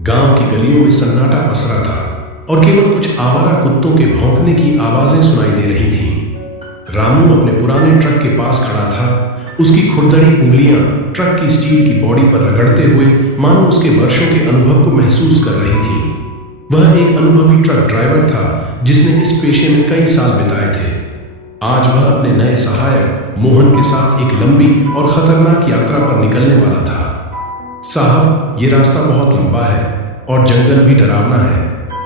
गांव की गलियों में सन्नाटा पसरा था और केवल कुछ आवारा कुत्तों के भौंकने की आवाजें सुनाई दे रही थीं। रामू अपने पुराने ट्रक के पास खड़ा था। उसकी खुरदरी उंगलियां ट्रक की स्टील की बॉडी पर रगड़ते हुए मानो उसके वर्षों के अनुभव को महसूस कर रही थी। वह एक अनुभवी ट्रक ड्राइवर था जिसने इस पेशे में कई साल बिताए थे। आज वह अपने नए सहायक मोहन के साथ एक लंबी और खतरनाक यात्रा पर निकलने वाला था। साहब, ये रास्ता बहुत लंबा है और जंगल भी डरावना है,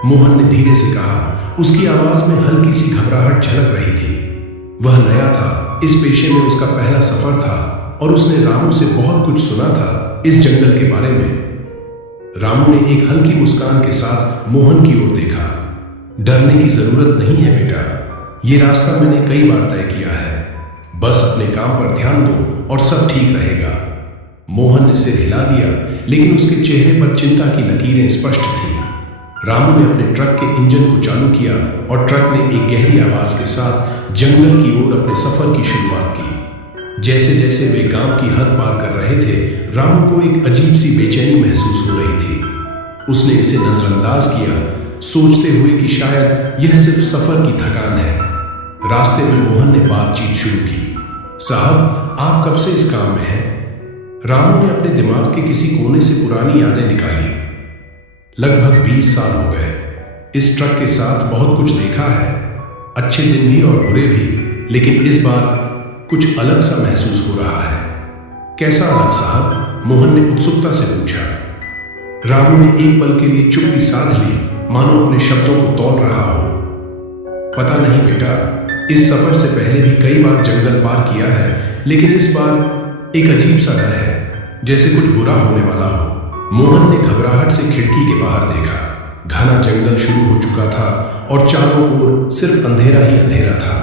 मोहन ने धीरे से कहा। उसकी आवाज में हल्की सी घबराहट झलक रही थी। वह नया था, इस पेशे में उसका पहला सफर था और उसने रामू से बहुत कुछ सुना था इस जंगल के बारे में। रामू ने एक हल्की मुस्कान के साथ मोहन की ओर देखा। डरने की जरूरत नहीं है बेटा, ये रास्ता मैंने कई बार तय किया है। बस अपने काम पर ध्यान दो और सब ठीक रहेगा। मोहन ने सिर हिला दिया, लेकिन उसके चेहरे पर चिंता की लकीरें स्पष्ट थीं। रामू ने अपने ट्रक के इंजन को चालू किया और ट्रक ने एक गहरी आवाज के साथ जंगल की ओर अपने सफर की शुरुआत की। जैसे जैसे वे गांव की हद पार कर रहे थे, रामू को एक अजीब सी बेचैनी महसूस हो रही थी। उसने इसे नजरअंदाज किया, सोचते हुए कि शायद यह सिर्फ सफर की थकान है। रास्ते में मोहन ने बातचीत शुरू की। साहब, आप कब से इस काम में हैं? रामू ने अपने दिमाग के किसी कोने से पुरानी यादें निकाली। लगभग 20 साल हो गए। इस ट्रक के साथ बहुत कुछ देखा है, अच्छे दिन भी और बुरे भी, लेकिन इस बार कुछ अलग सा महसूस हो रहा है। कैसा अलग साहब? मोहन ने उत्सुकता से पूछा। रामू ने एक पल के लिए चुप्पी साध ली, मानो अपने शब्दों को तौल रहा हो। पता नहीं बेटा, इस सफर से पहले भी कई बार जंगल पार किया है, लेकिन इस बार एक अजीब सा डर है, जैसे कुछ बुरा होने वाला हो। मोहन ने घबराहट से खिड़की के बाहर देखा। घना जंगल शुरू हो चुका था और चारों ओर सिर्फ अंधेरा ही अंधेरा था।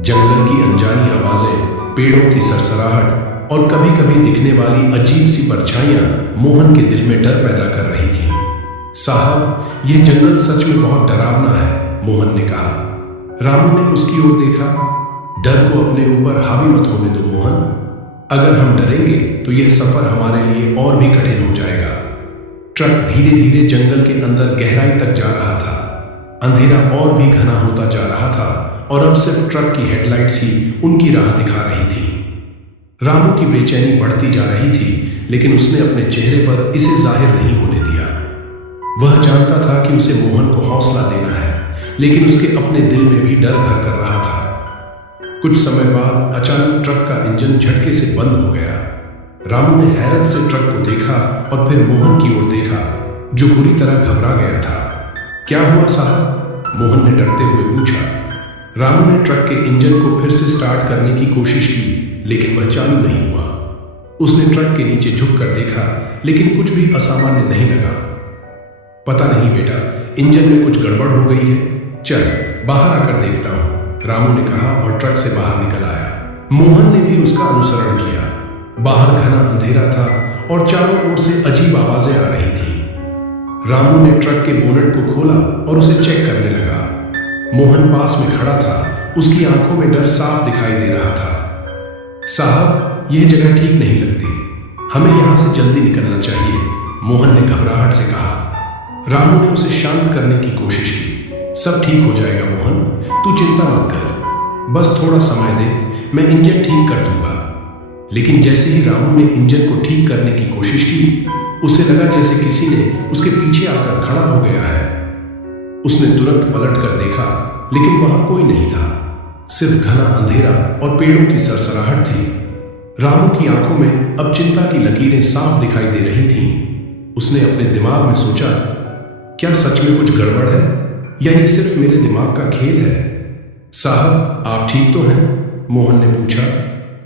जंगल की अनजानी आवाजें, पेड़ों की सरसराहट और कभी कभी दिखने वाली अजीब सी परछाइयां मोहन के दिल में डर पैदा कर रही थीं। साहब, यह जंगल सच में बहुत डरावना है, मोहन ने कहा। रामू ने उसकी ओर देखा। डर को अपने ऊपर हावी मत होने दो मोहन। अगर हम डरेंगे तो यह सफर हमारे लिए और भी कठिन हो जाएगा। ट्रक धीरे धीरे जंगल के अंदर गहराई तक जा रहा था। अंधेरा और भी घना होता जा रहा था और अब सिर्फ ट्रक की हेडलाइट्स ही उनकी राह दिखा रही थी। रामू की बेचैनी बढ़ती जा रही थी, लेकिन उसने अपने चेहरे पर इसे जाहिर नहीं होने दिया। वह जानता था कि उसे मोहन को हौसला देना है, लेकिन उसके अपने दिल में भी डर घर कर रहा था। कुछ समय बाद अचानक ट्रक का इंजन झटके से बंद हो गया। रामू ने हैरत से ट्रक को देखा और फिर मोहन की ओर देखा, जो बुरी तरह घबरा गया था। क्या हुआ साहब? मोहन ने डरते हुए पूछा। रामू ने ट्रक के इंजन को फिर से स्टार्ट करने की कोशिश की, लेकिन वह चालू नहीं हुआ। उसने ट्रक के नीचे झुककर देखा, लेकिन कुछ भी असामान्य नहीं लगा। पता नहीं बेटा, इंजन में कुछ गड़बड़ हो गई है। चल बाहर आकर देखता हूं, रामू ने कहा और ट्रक से बाहर निकल आया। मोहन ने भी उसका अनुसरण किया। बाहर घना अंधेरा था और चारों ओर से अजीब आवाजें आ रही थीं। रामू ने ट्रक के बोनट को खोला और उसे चेक करने लगा। मोहन पास में खड़ा था, उसकी आंखों में डर साफ दिखाई दे रहा था। साहब, यह जगह ठीक नहीं लगती, हमें यहां से जल्दी निकलना चाहिए, मोहन ने घबराहट से कहा। रामू ने उसे शांत करने की कोशिश की। सब ठीक हो जाएगा मोहन, तू चिंता मत कर, बस थोड़ा समय दे, मैं इंजन ठीक कर दूंगा। लेकिन जैसे ही रामू ने इंजन को ठीक करने की कोशिश की, उसे लगा जैसे किसी ने उसके पीछे आकर खड़ा हो गया है। उसने तुरंत पलट कर देखा, लेकिन वहां कोई नहीं था, सिर्फ घना अंधेरा और पेड़ों की सरसराहट थी। रामू की आंखों में अब चिंता की लकीरें साफ दिखाई दे रही थीं। उसने अपने दिमाग में सोचा, क्या सच में कुछ गड़बड़ है या ये सिर्फ मेरे दिमाग का खेल है? साहब, आप ठीक तो हैं? मोहन ने पूछा।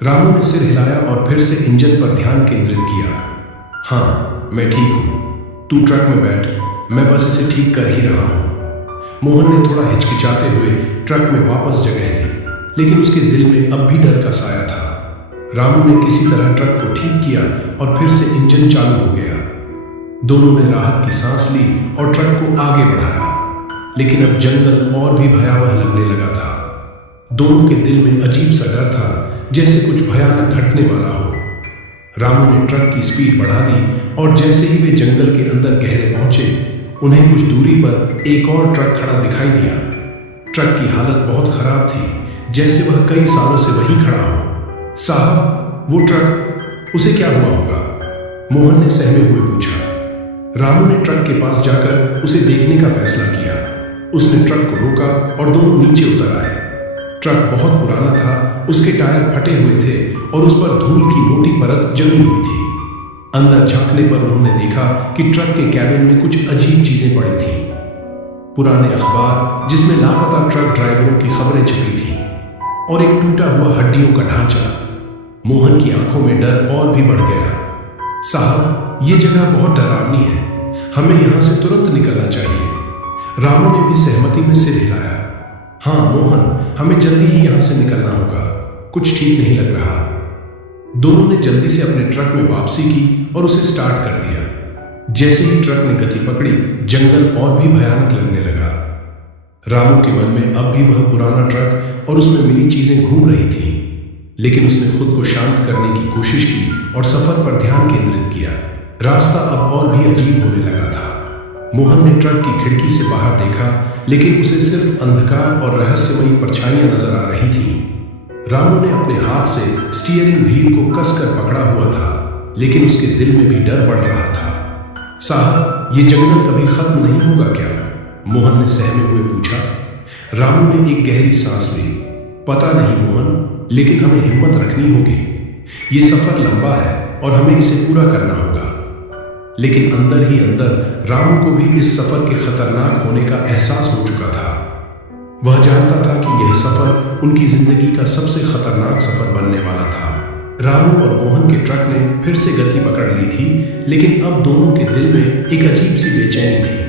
रामू ने सिर हिलाया और फिर से इंजन पर ध्यान केंद्रित किया। हाँ, मैं ठीक हूं, तू ट्रक में बैठ, मैं बस इसे ठीक कर ही रहा हूं। मोहन ने थोड़ा हिचकिचाते हुए ट्रक में वापस जगह ली, लेकिन उसके दिल में अब भी डर का साया था। रामू ने किसी तरह ट्रक को ठीक किया और फिर से इंजन चालू हो गया। दोनों ने राहत की सांस ली और ट्रक को आगे बढ़ाया, लेकिन अब जंगल और भी भयावह लगने लगा था। दोनों के दिल में अजीब सा डर था, जैसे कुछ भयानक घटने वाला हो। रामू ने ट्रक की स्पीड बढ़ा दी और जैसे ही वे जंगल के अंदर गहरे पहुंचे, उन्हें कुछ दूरी पर एक और ट्रक खड़ा दिखाई दिया। ट्रक की हालत बहुत खराब थी, जैसे वह कई सालों से वहीं खड़ा हो। साहब, वो ट्रक, उसे क्या हुआ होगा? मोहन ने सहमे हुए पूछा। रामू ने ट्रक के पास जाकर उसे देखने का फैसला किया। उसने ट्रक को रोका और दोनों नीचे उतर आए। ट्रक बहुत पुराना था, उसके टायर फटे हुए थे और उस पर धूल की मोटी परत जमी हुई थी। अंदर झांकने पर उन्होंने देखा कि ट्रक के कैबिन में कुछ अजीब चीजें पड़ी थीं। पुराने अखबार जिसमें लापता ट्रक ड्राइवरों की खबरें छपी थीं और एक टूटा हुआ हड्डियों का ढांचा। मोहन की आंखों में डर और भी बढ़ गया। साहब, ये जगह बहुत डरावनी है, हमें यहां से तुरंत निकलना चाहिए। रामू ने भी सहमति में सिर हिलाया। हाँ मोहन, हमें जल्दी ही यहां से निकलना होगा, कुछ ठीक नहीं लग रहा। दोनों ने जल्दी से अपने ट्रक में वापसी की और उसे स्टार्ट कर दिया। जैसे ही ट्रक ने गति पकड़ी, जंगल और भी भयानक लगने लगा। रामू के मन में अब भी वह पुराना ट्रक और उसमें मिली चीजें घूम रही थीं, लेकिन उसने खुद को शांत करने की कोशिश की और सफर पर ध्यान केंद्रित किया। रास्ता अब और भी अजीब होने लगा था। मोहन ने ट्रक की खिड़की से बाहर देखा, लेकिन उसे सिर्फ अंधकार और रहस्यमयी परछाइयां नजर आ रही थीं। रामू ने अपने हाथ से स्टीयरिंग व्हील को कसकर पकड़ा हुआ था, लेकिन उसके दिल में भी डर बढ़ रहा था। साहब, ये जंगल कभी खत्म नहीं होगा क्या? मोहन ने सहमे हुए पूछा। रामू ने एक गहरी सांस ली। पता नहीं मोहन, लेकिन हमें हिम्मत रखनी होगी। ये सफर लंबा है और हमें इसे पूरा करना होगा। लेकिन अंदर ही अंदर रामू को भी इस सफर के खतरनाक होने का एहसास हो चुका था। वह जानता था कि यह सफर उनकी जिंदगी का सबसे खतरनाक सफर बनने वाला था। रामू और मोहन के ट्रक ने फिर से गति पकड़ ली थी, लेकिन अब दोनों के दिल में एक अजीब सी बेचैनी थी।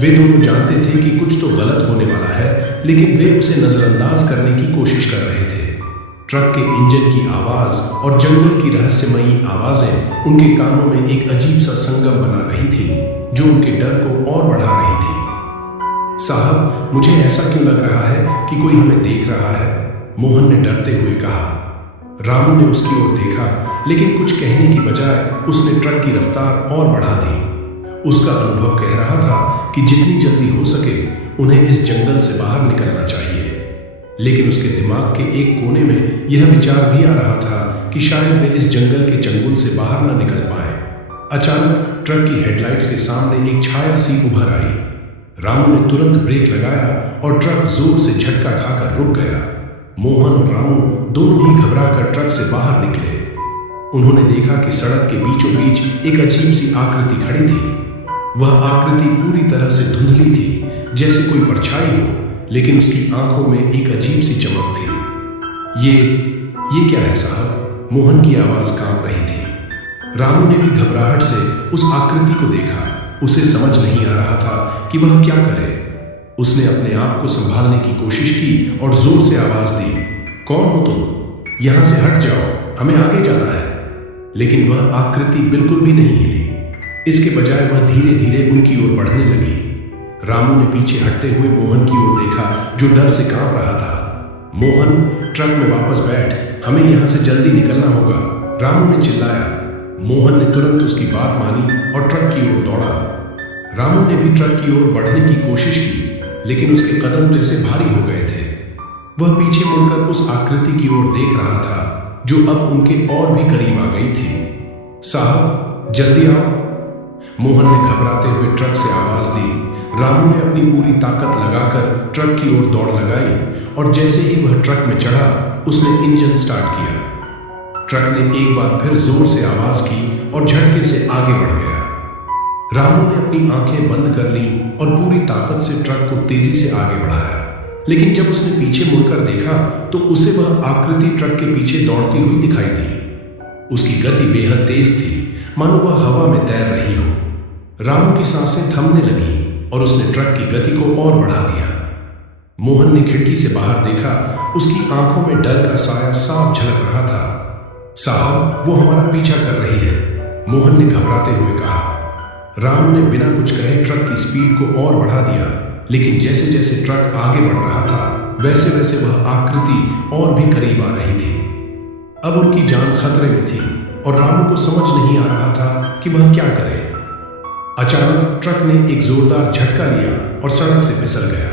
वे दोनों जानते थे कि कुछ तो गलत होने वाला है, लेकिन वे उसे नजरअंदाज करने की कोशिश कर रहे थे। ट्रक के इंजन की आवाज और जंगल की रहस्यमयी आवाजें उनके कानों में एक अजीब सा संगम बना रही थी, जो उनके डर को और बढ़ा रही थी। साहब, मुझे ऐसा क्यों लग रहा है कि कोई हमें देख रहा है? मोहन ने डरते हुए कहा। रामू ने उसकी ओर देखा, लेकिन कुछ कहने की बजाय उसने ट्रक की रफ्तार और बढ़ा दी। उसका अनुभव कह रहा था कि जितनी जल्दी हो सके उन्हें इस जंगल से बाहर निकलना चाहिए। लेकिन उसके दिमाग के एक कोने में यह विचार भी आ रहा था कि शायद वे इस जंगल के चंगुल से बाहर न निकल पाए। अचानक ट्रक की हेडलाइट्स के सामने एक छाया सी उभर आई। रामू ने तुरंत ब्रेक लगाया और ट्रक जोर से झटका खाकर रुक गया। मोहन और रामू दोनों ही घबराकर ट्रक से बाहर निकले। उन्होंने देखा कि सड़क के बीचों बीच एक अजीब सी आकृति खड़ी थी। वह आकृति पूरी तरह से धुंधली थी, जैसे कोई परछाई हो, लेकिन उसकी आंखों में एक अजीब सी चमक थी। ये क्या है साहब? मोहन की आवाज कांप रही थी। रामू ने भी घबराहट से उस आकृति को देखा। उसे समझ नहीं आ रहा था कि वह क्या करे। उसने अपने आप को संभालने की कोशिश की और जोर से आवाज दी, कौन हो तुम? यहां से हट जाओ, हमें आगे जाना है। लेकिन वह आकृति बिल्कुल भी नहीं हिली। इसके बजाय वह धीरे धीरे उनकी ओर बढ़ने लगी। रामू ने पीछे हटते हुए मोहन की ओर देखा, जो डर से कांप रहा था। मोहन, ट्रक में वापस बैठ, हमें यहां से जल्दी निकलना होगा, रामू ने चिल्लाया। मोहन ने तुरंत उसकी बात मानी और ट्रक की ओर दौड़ा। रामू ने भी ट्रक की ओर बढ़ने की कोशिश की, लेकिन उसके कदम जैसे भारी हो गए थे। वह पीछे मुड़कर उस आकृति की ओर देख रहा था, जो अब उनके और भी करीब आ गई थी। साहब, जल्दी आओ, मोहन ने घबराते हुए ट्रक से आवाज दी। रामू ने अपनी पूरी ताकत लगाकर ट्रक की ओर दौड़ लगाई और जैसे ही वह ट्रक में चढ़ा, उसने इंजन स्टार्ट किया। ट्रक ने एक बार फिर जोर से आवाज की और झटके से आगे बढ़ गया। रामू ने अपनी आंखें बंद कर लीं और पूरी ताकत से ट्रक को तेजी से आगे बढ़ाया। लेकिन जब उसने पीछे मुड़कर देखा तो उसे वह आकृति ट्रक के पीछे दौड़ती हुई दिखाई दी। उसकी गति बेहद तेज थी, मानो वह हवा में तैर रही हो। रामू की सांसें थमने लगीं और उसने ट्रक की गति को और बढ़ा दिया। मोहन ने खिड़की से बाहर देखा। उसकी आंखों में डर का साया साफ झलक रहा था। साहब, वो हमारा पीछा कर रही है, मोहन ने घबराते हुए कहा। रामू ने बिना कुछ कहे ट्रक की स्पीड को और बढ़ा दिया, लेकिन जैसे जैसे ट्रक आगे बढ़ रहा था, वैसे वैसे वह आकृति और भी करीब आ रही थी। अब उनकी जान खतरे में थी और रामू को समझ नहीं आ रहा था कि वह क्या करे। अचानक ट्रक ने एक जोरदार झटका लिया और सड़क से फिसल गया।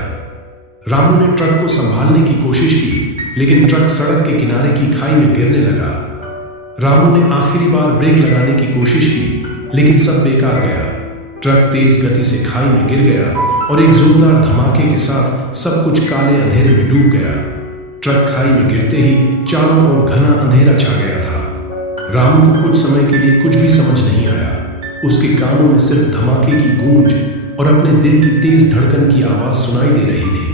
रामू ने ट्रक को संभालने की कोशिश की, लेकिन ट्रक सड़क के किनारे की खाई में गिरने लगा। रामू ने आखिरी बार ब्रेक लगाने की कोशिश की, लेकिन सब बेकार गया। ट्रक तेज गति से खाई में गिर गया और एक जोरदार धमाके के साथ सब कुछ काले अंधेरे में डूब गया। ट्रक खाई में गिरते ही चारों ओर घना अंधेरा छा गया था। रामू को कुछ समय के लिए कुछ भी समझ नहीं आया। उसके कानों में सिर्फ धमाके की गूंज और अपने दिल की तेज धड़कन की आवाज सुनाई दे रही थी।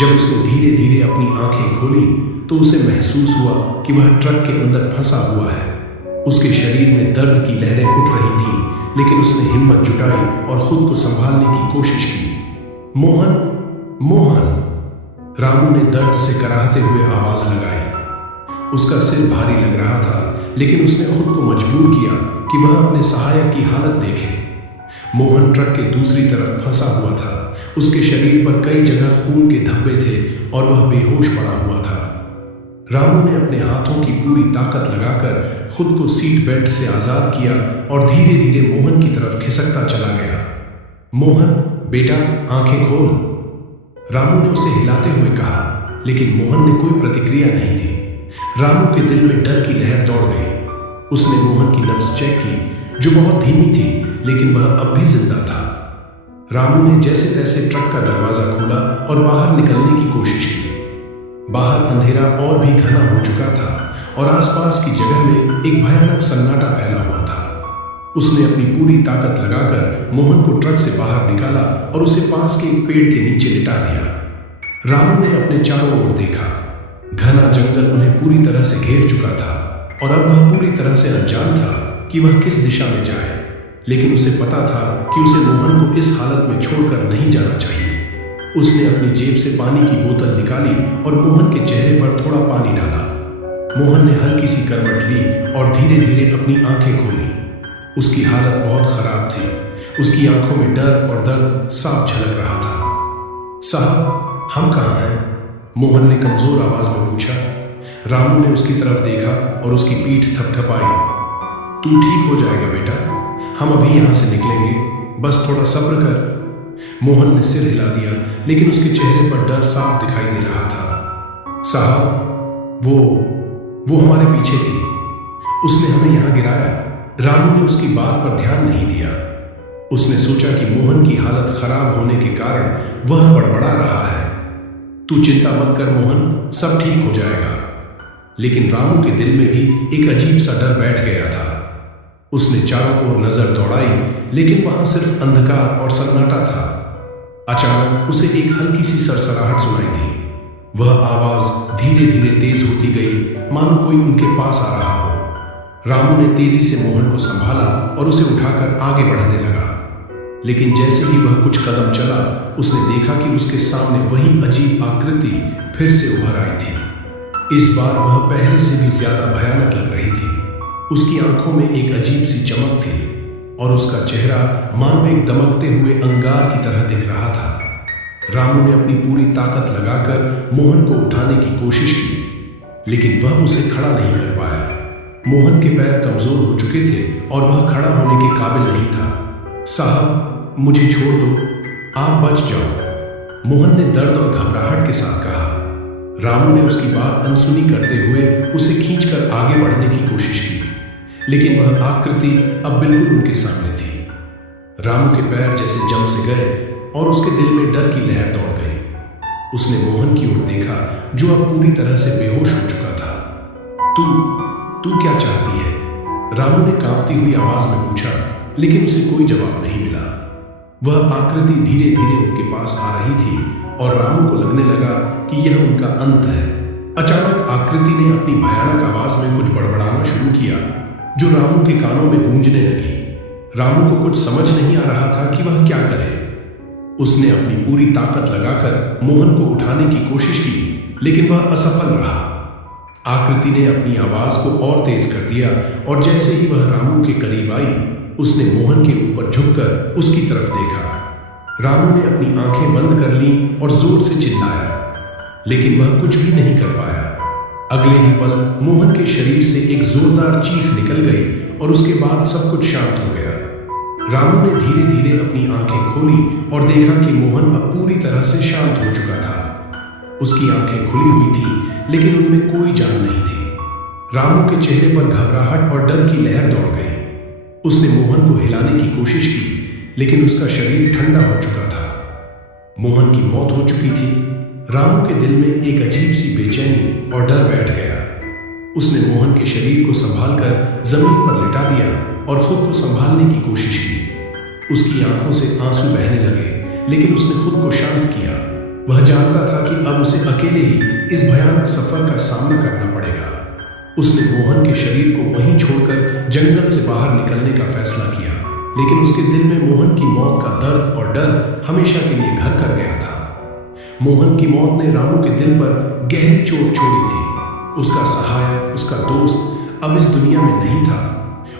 जब उसने धीरे धीरे अपनी आंखें खोली तो उसे महसूस हुआ कि वह ट्रक के अंदर फंसा हुआ है। उसके शरीर में दर्द की लहरें उठ रही थीं, लेकिन उसने हिम्मत जुटाई और खुद को संभालने की कोशिश की। मोहन, मोहन, रामू ने दर्द से कराहते हुए आवाज लगाई। उसका सिर भारी लग रहा था, लेकिन उसने खुद को मजबूर किया कि वह अपने सहायक की हालत देखे। मोहन ट्रक के दूसरी तरफ फंसा हुआ था। उसके शरीर पर कई जगह खून के धब्बे थे और वह बेहोश पड़ा हुआ था। रामू ने अपने हाथों की पूरी ताकत लगाकर खुद को सीट बेल्ट से आजाद किया और धीरे धीरे मोहन की तरफ खिसकता चला गया। मोहन, बेटा, आंखें खोल, रामू ने उसे हिलाते हुए कहा, लेकिन मोहन ने कोई प्रतिक्रिया नहीं दी। रामू के दिल में डर की लहर दौड़ गई। उसने मोहन की नब्ज चेक की, जो बहुत धीमी थी, लेकिन वह अब भी जिंदा था। रामू ने जैसे तैसे ट्रक का दरवाजा खोला और बाहर निकलने की कोशिश की। बाहर अंधेरा और भी घना हो चुका था और आसपास की जगह में एक भयानक सन्नाटा फैला हुआ था। उसने अपनी पूरी ताकत लगाकर मोहन को ट्रक से बाहर निकाला और उसे पास के एक पेड़ के नीचे लिटा दिया। रामू ने अपने चारों ओर देखा। घना जंगल उन्हें पूरी तरह से घेर चुका था और अब वह पूरी तरह से अनजान था कि वह किस दिशा में जाए, लेकिन उसे पता था कि उसे मोहन को इस हालत में छोड़कर नहीं जाना चाहिए। उसने अपनी जेब से पानी की बोतल निकाली और मोहन के चेहरे पर थोड़ा पानी डाला। मोहन ने हल्की सी करवट ली और धीरे धीरे अपनी आंखें खोली। उसकी हालत बहुत खराब थी। उसकी आंखों में डर और दर्द साफ झलक रहा था। साहब, हम कहाँ हैं? मोहन ने कमजोर आवाज में पूछा। रामू ने उसकी तरफ देखा और उसकी पीठ थपथपाई। तू ठीक हो जाएगा बेटा, हम अभी यहां से निकलेंगे, बस थोड़ा सब्र कर। मोहन ने सिर हिला दिया, लेकिन उसके चेहरे पर डर साफ दिखाई दे रहा था। साहब, वो हमारे पीछे थी, उसने हमें यहां गिराया। रामू ने उसकी बात पर ध्यान नहीं दिया। उसने सोचा कि मोहन की हालत खराब होने के कारण वह बड़बड़ा रहा है। तू चिंता मत कर मोहन, सब ठीक हो जाएगा। लेकिन रामू के दिल में भी एक अजीब सा डर बैठ गया था। उसने चारों ओर नजर दौड़ाई, लेकिन वहां सिर्फ अंधकार और सन्नाटा था। अचानक उसे एक हल्की सी सरसराहट सुनाई दी। वह आवाज धीरे धीरे तेज होती गई, मानो कोई उनके पास आ रहा हो। रामू ने तेजी से मोहन को संभाला और उसे उठाकर आगे बढ़ने लगा, लेकिन जैसे ही वह कुछ कदम चला, उसने देखा कि उसके सामने वही अजीब आकृति फिर से उभर आई थी। इस बार वह पहले से भी ज्यादा भयानक लग रही थी। उसकी आंखों में एक अजीब सी चमक थी और उसका चेहरा मानो एक दमकते हुए अंगार की तरह दिख रहा था। रामू ने अपनी पूरी ताकत लगाकर मोहन को उठाने की कोशिश की, लेकिन वह उसे खड़ा नहीं कर पाया। मोहन के पैर कमजोर हो चुके थे और वह खड़ा होने के काबिल नहीं था। साहब, मुझे छोड़ दो, आप बच जाओ, मोहन ने दर्द और घबराहट के साथ कहा। रामू ने उसकी बात अनसुनी करते हुए उसे खींचकर आगे बढ़ने की कोशिश की, लेकिन वह आकृति अब बिल्कुल उनके सामने थी। रामू के पैर जैसे जम से गए और उसके दिल में डर की लहर दौड़ गई। उसने मोहन की ओर देखा, जो अब पूरी तरह से बेहोश हो चुका था। तू क्या चाहती है? रामू ने कांपती हुई आवाज में पूछा, लेकिन उसे कोई जवाब नहीं मिला। वह आकृति धीरे धीरे उनके पास आ रही थी और रामू को लगने लगा कि यह उनका अंत है। अचानक आकृति ने अपनी भयानक आवाज में कुछ बड़बड़ाना शुरू किया, जो रामू के कानों में गूंजने लगी। रामू को कुछ समझ नहीं आ रहा था कि वह क्या करे। उसने अपनी पूरी ताकत लगाकर मोहन को उठाने की कोशिश की, लेकिन वह असफल रहा। आकृति ने अपनी आवाज को और तेज कर दिया और जैसे ही वह रामू के करीब आई, उसने मोहन के ऊपर झुककर उसकी तरफ देखा। रामू ने अपनी आंखें बंद कर लीं और जोर से चिल्लाया, लेकिन वह कुछ भी नहीं कर पाया। अगले ही पल मोहन के शरीर से एक जोरदार चीख निकल गई और उसके बाद सब कुछ शांत हो गया। रामू ने धीरे धीरे अपनी आंखें खोली और देखा कि मोहन अब पूरी तरह से शांत हो चुका था। उसकी आंखें खुली हुई थी लेकिन उनमें कोई जान नहीं थी। रामू के चेहरे पर घबराहट और डर की लहर दौड़ गई। उसने मोहन को हिलाने की कोशिश की लेकिन उसका शरीर ठंडा हो चुका था। मोहन की मौत हो चुकी थी। रामू के दिल में एक अजीब सी बेचैनी और डर बैठ गया। उसने मोहन के शरीर को संभालकर जमीन पर लिटा दिया और खुद को संभालने की कोशिश की। उसकी आंखों से आंसू बहने लगे लेकिन उसने खुद को शांत किया। वह जानता था कि अब उसे अकेले ही इस भयानक सफर का सामना करना पड़ेगा। उसने मोहन के शरीर को वहीं छोड़कर जंगल से बाहर निकलने का फैसला किया, लेकिन उसके दिल में मोहन की मौत का दर्द और डर हमेशा के लिए घर कर गया था। मोहन की मौत ने रामू के दिल पर गहरी चोट छोड़ी थी। उसका सहायक, उसका दोस्त अब इस दुनिया में नहीं था।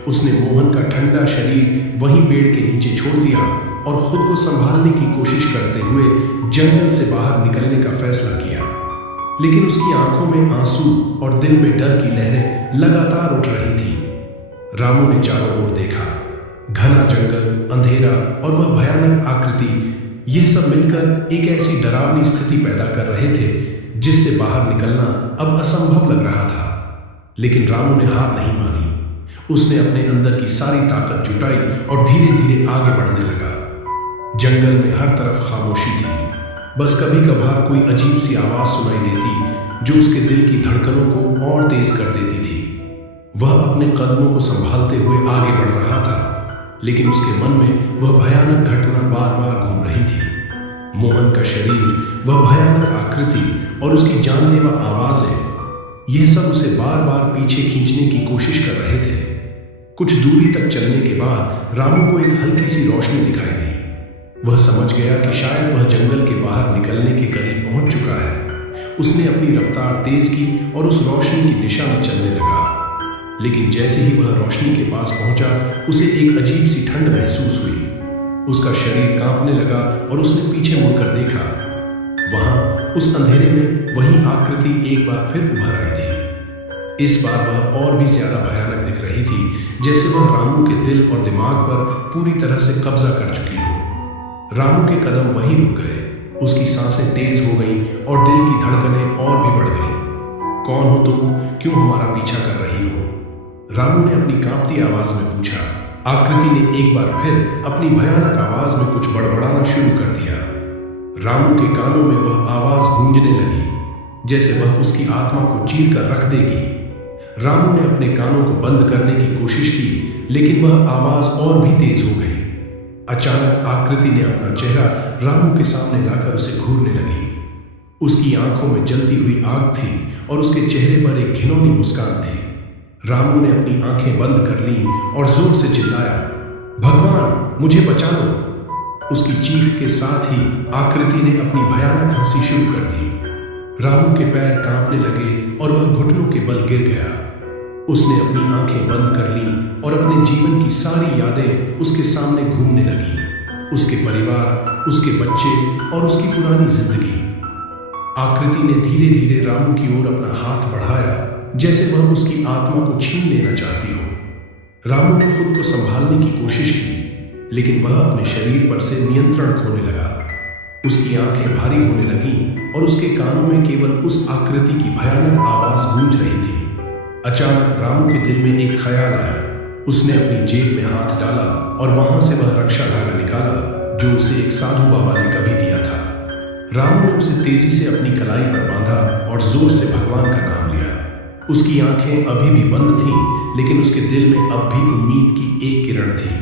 उसने मोहन का ठंडा शरीर वहीं पेड़ के नीचे छोड़ दिया और खुद को संभालने की कोशिश करते हुए जंगल से बाहर निकलने का फैसला किया। लेकिन उसकी आंखों में आंसू और दिल में डर की लहरें लगातार उठ रही थी। रामू ने चारों ओर देखा। घना जंगल, अंधेरा और वह भयानक आकृति, यह सब मिलकर एक ऐसी डरावनी स्थिति पैदा कर रहे थे जिससे बाहर निकलना अब असंभव लग रहा था। लेकिन रामू ने हार नहीं मानी। उसने अपने अंदर की सारी ताकत जुटाई और धीरे धीरे आगे बढ़ने लगा। जंगल में हर तरफ खामोशी थी। बस कभी कभार कोई अजीब सी आवाज सुनाई देती जो उसके दिल की धड़कनों को और तेज कर देती थी। वह अपने कदमों को संभालते हुए आगे बढ़ रहा था, लेकिन उसके मन में वह भयानक घटना बार बार घूम रही थी। मोहन का शरीर, वह भयानक आकृति और उसकी जानलेवा आवाजें, यह सब उसे बार बार पीछे खींचने की कोशिश कर रहे थे। कुछ दूरी तक चलने के बाद रामू को एक हल्की सी रोशनी दिखाई दी। वह समझ गया कि शायद वह जंगल के बाहर निकलने के करीब पहुंच चुका है। उसने अपनी रफ्तार तेज की और उस रोशनी की दिशा में चलने लगा। लेकिन जैसे ही वह रोशनी के पास पहुंचा, उसे एक अजीब सी ठंड महसूस हुई। उसका शरीर कांपने लगा और उसने पीछे मुड़कर देखा। वहां उस अंधेरे में वही आकृति एक बार फिर उभर आई थी। इस बार वह और भी ज्यादा भयानक दिख रही थी, जैसे वह रामू के दिल और दिमाग पर पूरी तरह से कब्जा कर चुकी हो। रामू के कदम वहीं रुक गए। उसकी सांसें तेज हो गईं और दिल की धड़कनें और भी बढ़ गईं। कौन हो तुम? क्यों हमारा पीछा कर रही हो? रामू ने अपनी कांपती आवाज में पूछा। आकृति ने एक बार फिर अपनी भयानक आवाज में कुछ बड़बड़ाना शुरू कर दिया। रामू के कानों में वह आवाज गूंजने लगी, जैसे वह उसकी आत्मा को चीर कर रख देगी। रामू ने अपने कानों को बंद करने की कोशिश की, लेकिन वह आवाज और भी तेज हो गई। अचानक आकृति ने अपना चेहरा रामू के सामने लाकर उसे घूरने लगी। उसकी आंखों में जलती हुई आग थी और उसके चेहरे पर एक घिनौनी मुस्कान थी। रामू ने अपनी आंखें बंद कर लीं और जोर से चिल्लाया, भगवान मुझे बचा लो। उसकी चीख के साथ ही आकृति ने अपनी भयानक हंसी शुरू कर दी। रामू के पैर कांपने लगे और वह घुटनों के बल गिर गया। उसने अपनी आंखें बंद कर लीं और अपने जीवन की सारी यादें उसके सामने घूमने लगीं। उसके परिवार, उसके बच्चे और उसकी पुरानी जिंदगी। आकृति ने धीरे धीरे रामू की ओर अपना हाथ बढ़ाया, जैसे वह उसकी आत्मा को छीन लेना चाहती हो। रामू ने खुद को संभालने की कोशिश की, लेकिन वह अपने शरीर पर से नियंत्रण खोने लगा। उसकी आंखें भारी होने लगीं और उसके कानों में केवल उस आकृति की भयानक आवाज गूंज रही थी। अचानक रामू के दिल में एक ख्याल आया। उसने अपनी जेब में हाथ डाला और वहां से वह रक्षा धागा निकाला जो उसे एक साधु बाबा ने कभी दिया था। रामू ने उसे तेजी से अपनी कलाई पर बांधा और जोर से भगवान का नाम लिया। उसकी आंखें अभी भी बंद थीं, लेकिन उसके दिल में अब भी उम्मीद की एक किरण थी।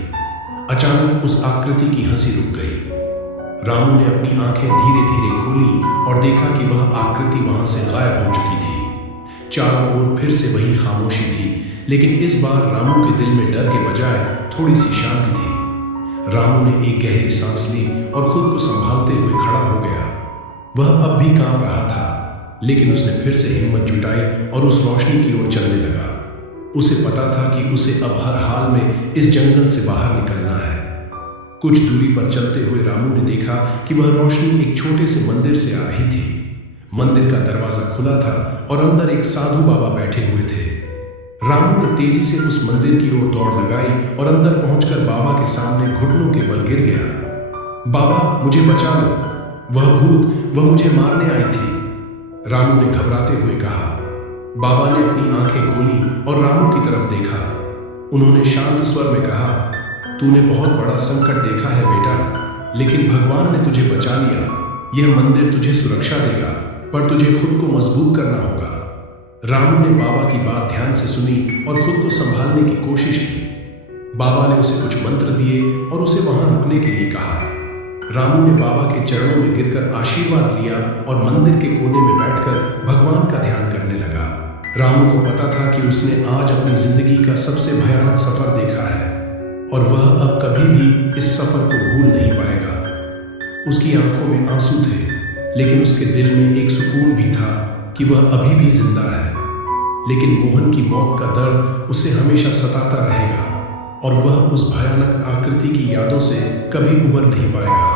अचानक उस आकृति की हंसी रुक गई। रामू ने अपनी आंखें धीरे धीरे खोली और देखा कि वह आकृति वहां से गायब हो चुकी थी। चारों ओर फिर से वही खामोशी थी, लेकिन इस बार रामू के दिल में डर के बजाय थोड़ी सी शांति थी। रामू ने एक गहरी सांस ली और खुद को संभालते हुए खड़ा हो गया। वह अब भी कांप रहा था, लेकिन उसने फिर से हिम्मत जुटाई और उस रोशनी की ओर चलने लगा। उसे पता था कि उसे अब हर हाल में इस जंगल से बाहर निकलना है। कुछ दूरी पर चलते हुए रामू ने देखा कि वह रोशनी एक छोटे से मंदिर से आ रही थी। मंदिर का दरवाजा खुला था और अंदर एक साधु बाबा बैठे हुए थे। रामू ने तेजी से उस मंदिर की ओर दौड़ लगाई और अंदर पहुंचकर बाबा के सामने घुटनों के बल गिर गया। बाबा, मुझे बचा लो, वह मुझे मारने आई थी, रामू ने घबराते हुए कहा। बाबा ने अपनी आंखें खोली और रामू की तरफ देखा। उन्होंने शांत स्वर में कहा, तूने बहुत बड़ा संकट देखा है बेटा, लेकिन भगवान ने तुझे बचा लिया। यह मंदिर तुझे सुरक्षा देगा, पर तुझे खुद को मजबूत करना होगा। रामू ने बाबा की बात ध्यान से सुनी और खुद को संभालने की कोशिश की। बाबा ने उसे कुछ मंत्र दिए और उसे वहां रुकने के लिए कहा। रामू ने बाबा के चरणों में गिरकर आशीर्वाद लिया और मंदिर के कोने में बैठकर भगवान का ध्यान करने लगा। रामू को पता था कि उसने आज अपनी जिंदगी का सबसे भयानक सफर देखा है और वह अब कभी भी इस सफर को भूल नहीं पाएगा। उसकी आंखों में आंसू थे, लेकिन उसके दिल में एक सुकून भी था कि वह अभी भी जिंदा है। लेकिन मोहन की मौत का दर्द उसे हमेशा सताता रहेगा और वह उस भयानक आकृति की यादों से कभी उबर नहीं पाएगा।